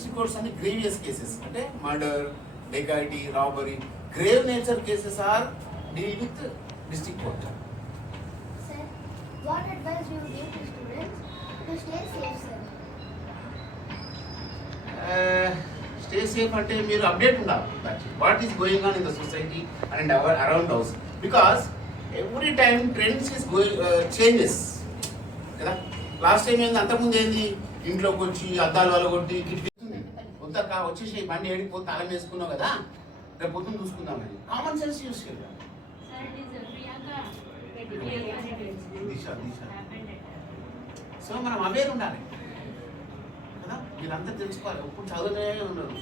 district courts are the grievous cases. Okay? Murder, dacoity, robbery, grave nature cases are deal with district court. Sir, what advice you give to students to stay safe, sir? Stay safe అంటే మీరు update ఉండాలి. What is going on in the society and around house, because every time trends is going changes కదా. Last time ఏంది, అంతకుముందు ఏంది, ఇంట్లోకి వచ్చి అద్దాలు వల్ల కొట్టి కిటికీ వద్దక వచ్చేసి బండి ఏడిపోతే తాళం వేసుకున్నావు కదా, రేపు పొద్దున్న చూసుకుందామని కామన్ సెన్స్ యూస్ చేయాలి. సో మనం అవేర్ ఉండాలి కదా, వీళ్ళంతా తెలుసుకోవాలి. ఇప్పుడు చదువునే ఉండదు.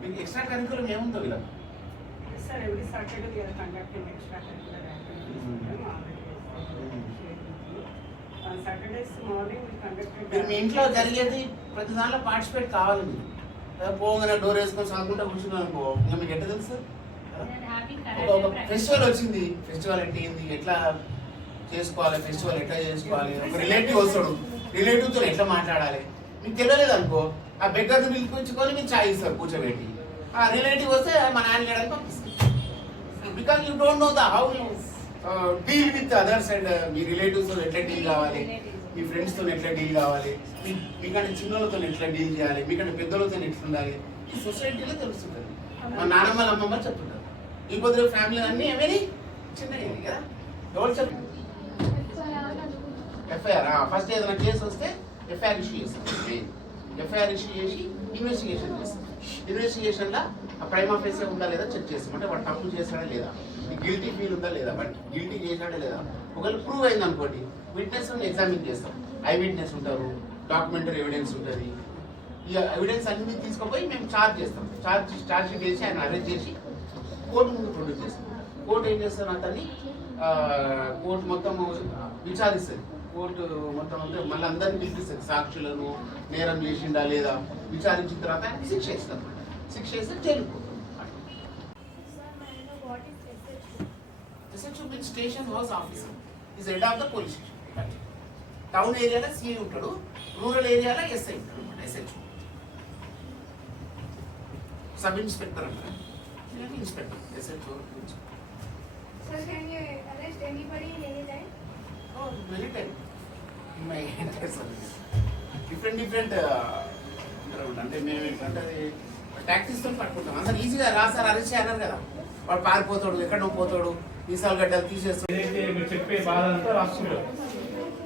మీకు ఎక్స్ట్రా కరికులం ఏముందో వీళ్ళకి? Sir, every Saturday we are conducting extracurricular activities. On Saturdays morning we conducted. మీరు మీ ఇంట్లో జరిగేది ప్రతి దాంట్లో పార్టిసిపేట్ కావాలి. మీరు పోగానే డోర్ వేసుకొని చదువుకుంటా కూర్చున్నాను అనుకో, ఇంకా మీకు ఎట్లా తెలుసు? ఒక ఫెస్టివల్ వచ్చింది, ఫెస్టివల్ అంటే ఏంది, ఎట్లా చేసుకోవాలి, ఫెస్టివల్ ఎట్లా చేసుకోవాలి, ఒక రిలేటివ్ వస్తాడు, రిలేటివ్తో ఎట్లా మాట్లాడాలి మీకు తెలియలేదు అనుకో, ఆ బెగ్గర్ని పిలిపించుకొని మీరు ఛాయ్ ఇస్తారు కూర్చోబెట్టి, ఆ రిలేటివ్ వస్తే మా నాన్న చేయడానికి పంపిస్తారు. Because you don't know the how you deal with others and మీ రిలేటివ్స్తో ఎట్లా డీల్ కావాలి, మీ ఫ్రెండ్స్తో ఎట్లా డీల్ కావాలి, మీకంటే చిన్నలతో ఎట్లా డీల్ చేయాలి, మీకంటే పెద్దలతో ఎట్లా ఉండాలి, ఈ సొసైటీలో తెలుస్తుంటుంది. మా నాన్నమ్మ అమ్మమ్మ చెప్తుంటారు. ఈ కొద్దిగా ఫ్యామిలీ అన్నీ ఏమైనా చిన్నవి కదా. ఎవరు చెప్తారు? ఎఫ్ఐఆర్ ఫస్ట్ ఏదైనా కేసు వస్తే ఎఫ్ఐఆర్ ఇష్యూ చేస్తాం. ఎఫ్ఐఆర్ ఇష్యూ చేసి ఇన్వెస్టిగేషన్ చేస్తాం. ఇన్వెస్టిగేషన్లో ఆ ప్రైమ్ ఆఫీసర్ ఉందా లేదా చెక్ చేస్తాం. అంటే వాడు తప్పు చేశాడా లేదా, గిల్టీ ఫీల్ ఉందా లేదా, వాడు గిల్టీ చేశాడా లేదా. ఒకవేళ ప్రూవ్ అయింది అనుకోండి, విట్నెస్ ఎగ్జామిన్ చేస్తాం. ఐ విట్నెస్ ఉంటారు, డాక్యుమెంటరీ ఎవిడెన్స్ ఉంటుంది. ఈ ఎవిడెన్స్ అన్ని తీసుకుపోయి మేము ఛార్జ్ చేస్తాం. ఛార్జ్ షీట్ చేసి ఆయన అరెస్ట్ చేసి కోర్టు ముందు ప్రొడ్యూస్ చేస్తాం. కోర్టు ఏం చేస్తాను అతన్ని, కోర్టు మొత్తం విచారిస్తుంది. కోర్టు మొత్తం అంటే మళ్ళీ అందరినీ పిలిపిస్తుంది, సాక్షులను, నేరం చేసిండా లేదా విచారించిన తర్వాత ఆయనకి శిక్ష ఇస్తాం. శిక్ష వేస్తే జైలుకు. SHO means station house officer, is head of the police station. Town ఏరియాలో సిఐ ఉంటాడు, రూరల్ ఏరియాలో ఎస్ఐ ఉంటాడు అనమాట. SHO సబ్ ఇన్స్పెక్టర్ అంటారు, inspector. SHO Sir, can you arrest anybody in any time? Oh, many times in my entire service. Different అంటే మేము ఏంటంటే టాక్టీస్తో పట్టుకుంటాం. అందరు ఈజీగా రాసారు అరెస్ట్ చేయన్నారు కదా, వాడు పారిపోతాడు, ఎక్కడో పోతాడు, మీసాలు గడ్డలు తీసేస్తాడు. ఏదైతే మీరు చెప్పే బాధ అంతా రాసుకుంటారు.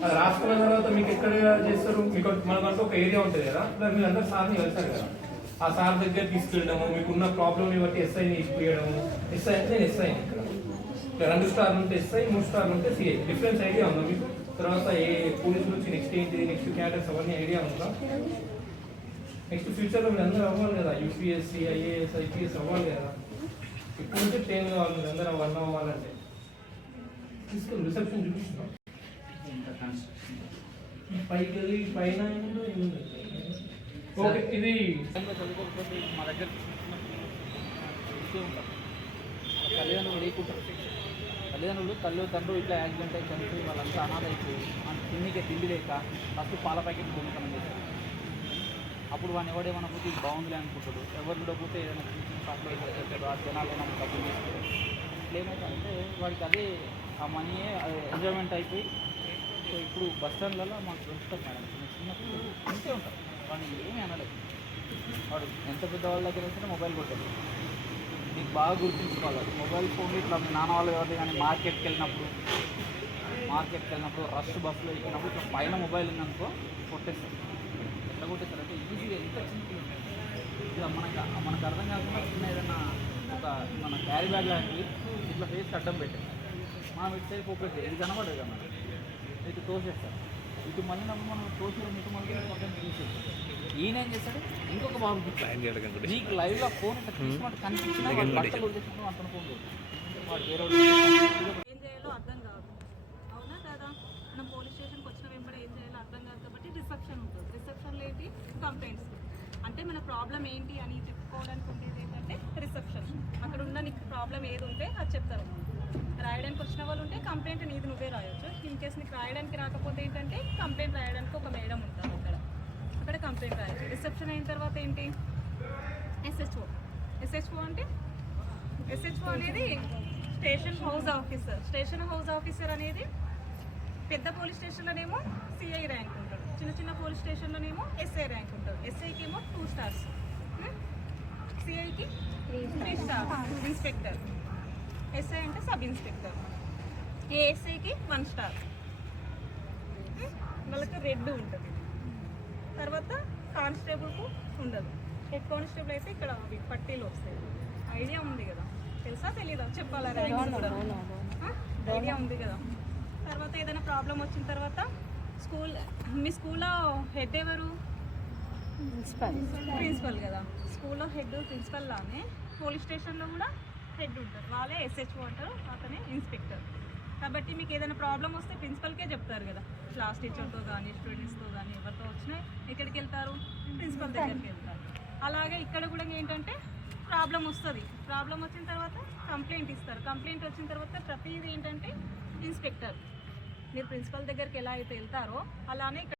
అది రాసుకున్న తర్వాత మీకు ఎక్కడ చేస్తారు, మీకు మనకంటూ ఒక ఏరియా ఉంటుంది కదా, మీరు అందరు సార్ని వెళ్తారు కదా, ఆ సార్ దగ్గర తీసుకెళ్ళడము, మీకున్న ప్రాబ్లమ్ని బట్టి ఎస్ఐని ఇప్పియడము. ఎస్ఐ అంటే నేను ఎస్ఐ ఇక్కడ 2 స్టార్లు ఉంటే ఎస్ఐ, 3 స్టార్లు ఉంటే సిఐ. డిఫరెన్స్ ఐడియా ఉందా మీకు? తర్వాత ఏ పోలీసు నుంచి నెక్స్ట్ ఏంటి, నెక్స్ట్ క్యాడర్స్ అవన్నీ ఐడియా ఉందా? నెక్స్ట్ ఫ్యూచర్లో మీరు అందరూ అవ్వాలి కదా, యూపీఎస్సీ, ఐఏఎస్, ఐపీఎస్ అవ్వాలి కదా. ఇప్పుడు నుంచి ట్రైన్ కావాలి మీరు అందరూ అవన్నీ అవ్వాలంటే. తీసుకొని రిసెప్షన్ చూపిస్తున్నాం. పైకి వెళ్ళి పైన ఓకే. ఇది చదువుకోకపోతే మా దగ్గర తల్లిదండ్రులు లేకుంటారు. తల్లిదండ్రులు తల్లిదండ్రులు ఇట్లా యాక్సిడెంట్ అయి చనిపోయి వాళ్ళంతా అనాథ అయిపోయి మన తిండికే తిండి లేక ఫస్ట్ పాల ప్యాకెట్ దొంగతనం చేశారు. అప్పుడు వాడిని ఎవడేమన్నా పోతే ఇది బాగుందిలే అనుకుంటాడు. ఎవరు కూడా పోతే ఏదైనా చిన్న చిన్న షాప్లో చేస్తాడు, ఆ జనాలు మనం డబ్బులు చేస్తారు. ఏమైందంటే వాడికి అదే ఆ మనీయే ఎంజాయ్మెంట్ అయిపోయి. సో ఇప్పుడు బస్ స్టాండ్లలో మాకు దొరుకుతారు మేడం, చిన్న పిల్లలు అంతే ఉంటారు. వాడిని ఏమీ అనలేదు. వాడు ఎంత పెద్దవాళ్ళ దగ్గర వెళ్తే మొబైల్ కొట్టారు. మీకు బాగా గుర్తుంచుకోవాలి, మొబైల్ ఫోన్ ఇట్లా మీ నాన్న వాళ్ళు ఎవరు కానీ మార్కెట్కి వెళ్ళినప్పుడు రష్ బస్సులో ఎక్కినప్పుడు ఇట్లా పైన మొబైల్ ఉందనుకో కొట్టేస్తారు. ఎట్లా కొట్టేస్తారంటే ఈజీగా ఎంత చిన్న ఇట్లా మనకు అర్థం కాకుండా చిన్న ఏదైనా ఒక మన క్యారీ బ్యాగ్ లాంటివి ఇట్లా ఫేస్ అడ్డం పెట్టారు. మనం ఇటు సైడ్ పోపెట్టి ఇది కనబడదు కదా, ఇటు తోసేస్తారు. ఇటు మళ్ళీ మనం తోసి ఇటు మళ్ళీ పక్కన తీసేస్తాం. ఈయన ఏం చేస్తాడు, ఇంకొక బాబు నీకు లైవ్లో ఫోన్ ఇట్లా తీసుకున్నట్టు కనిపించినా వాడు బట్టలు వదిలేసినప్పుడు అంతను ఫోన్ వాడు వేరే ఏం చేయాలో అర్థం కాదు. అవునా కదా, మనం పోలీస్ స్టేషన్కి వచ్చిన వెంబడి ఏం చేయాలో అర్థం కాదు కాబట్టి రిసెప్షన్ ఉంటుంది. రిసెప్షన్లో ఏంటి, కంప్లైంట్స్. అంటే మన ప్రాబ్లం ఏంటి అని చెప్పుకోవడానికి ఉండేది ఏంటంటే రిసెప్షన్. అక్కడ ఉన్న నీకు ప్రాబ్లం ఏది ఉంటే అది చెప్తారు. రాయడానికి వచ్చిన వాళ్ళు ఉంటే కంప్లైంట్ నీది నువ్వే రాయొచ్చు. ఇన్ కేసు నీకు రాయడానికి రాకపోతే ఏంటంటే కంప్లైంట్ రాయడానికి ఒక మేడం ఉంటారు అక్కడ. అక్కడ కంప్లైంట్ రాయాలి. రిసెప్షన్ అయిన తర్వాత ఏంటి ఎస్హెచ్ఓ. ఎస్హెచ్ఓ అంటే ఎస్హెచ్ఓ అనేది station house officer. Station house officer అనేది పెద్ద పోలీస్ స్టేషన్లోనేమో సిఐ ర్యాంక్ ఉంటాడు, చిన్న చిన్న పోలీస్ స్టేషన్లోనేమో ఎస్ఐ ర్యాంక్ ఉంటాడు. ఎస్ఐకి ఏమో 2 స్టార్స్, సిఐకి 3 స్టార్స్ ఇన్స్పెక్టర్. ఎస్ఐ అంటే సబ్ ఇన్స్పెక్టర్. ఏఎస్ఐకి 1 స్టార్. వాళ్ళకి రెడ్ ఉంటుంది. తర్వాత కానిస్టేబుల్కు ఉండదు. హెడ్ కానిస్టేబుల్ అయితే ఇక్కడ అవి పట్టీలు వస్తాయి. ఐడియా ఉంది కదా, తెలుసా తెలీదా చెప్పాలా? ర్యాంక్స్ కూడా ఐడియా ఉంది కదా. తర్వాత ఏదైనా ప్రాబ్లం వచ్చిన తర్వాత మీ స్కూల్లో హెడ్ ఎవరు? ప్రిన్సిపల్ కదా. స్కూల్లో హెడ్ ప్రిన్సిపల్ లానే పోలీస్ స్టేషన్లో కూడా హెడ్ ఉంటారు. వాళ్ళే ఎస్హెచ్ఓ అంటారు, అతనే ఇన్స్పెక్టర్. కాబట్టి మీకు ఏదైనా ప్రాబ్లం వస్తే ప్రిన్సిపల్కే చెప్తారు కదా. క్లాస్ టీచర్తో కానీ స్టూడెంట్స్తో కానీ ఎవరితో వచ్చినా ఎక్కడికి వెళ్తారు? ప్రిన్సిపల్ దగ్గరికి వెళ్తారు. అలాగే ఇక్కడ కూడా ఏంటంటే ప్రాబ్లం వస్తుంది. ప్రాబ్లం వచ్చిన తర్వాత కంప్లైంట్ ఇస్తారు. కంప్లైంట్ వచ్చిన తర్వాత ప్రతిదీ ఏంటంటే ఇన్స్పెక్టర్. మీరు ప్రిన్సిపల్ దగ్గరికి ఎలా అయితే వెళ్తారో అలానే ఇక్కడ